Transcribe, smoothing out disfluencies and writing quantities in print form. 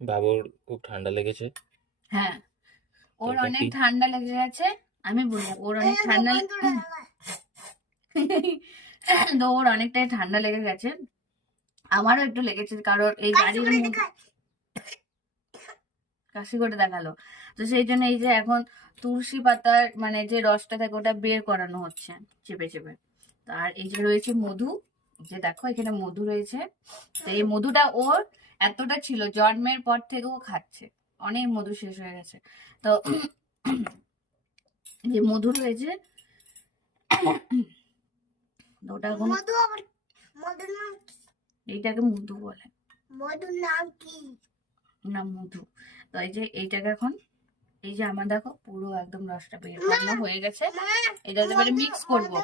বাবুর খুব ঠান্ডা লেগেছে। হ্যাঁ, ওর এটা অনেক কি? ঠান্ডা লেগে গেছে। আমি বললাম ওর অনেক ঠান্ডা তো ওর অনেকটাই ঠান্ডা লেগে গেছে। আমারও একটু লেগেছে, কারণ এই গাড়ির মধ্যে কাশি করে দেখালো। তো সেই জন্য এই যে এখন তুলসী পাতার মানে যে রসটা থাকে ওটা বের করানো হচ্ছে চেপে চেপে। আর এই যে রয়েছে মধু, যে দেখো এখানে মধু রয়েছে। তো এই মধুটা ওর এতটা ছিল, জন্মের পর থেকে ও খাচ্ছে, অনেক মধু শেষ হয়ে গেছে। তো যে মধু রয়েছে ওটা এখন এইটাকে মধু বলে। মধুর নাম কি? না মধু। তো এই যে এইটাকে এখন এই যে আমার দেখো পুরো একদম রসটা বের করানো হয়ে গেছে। এটা এবারে মিক্স করবো।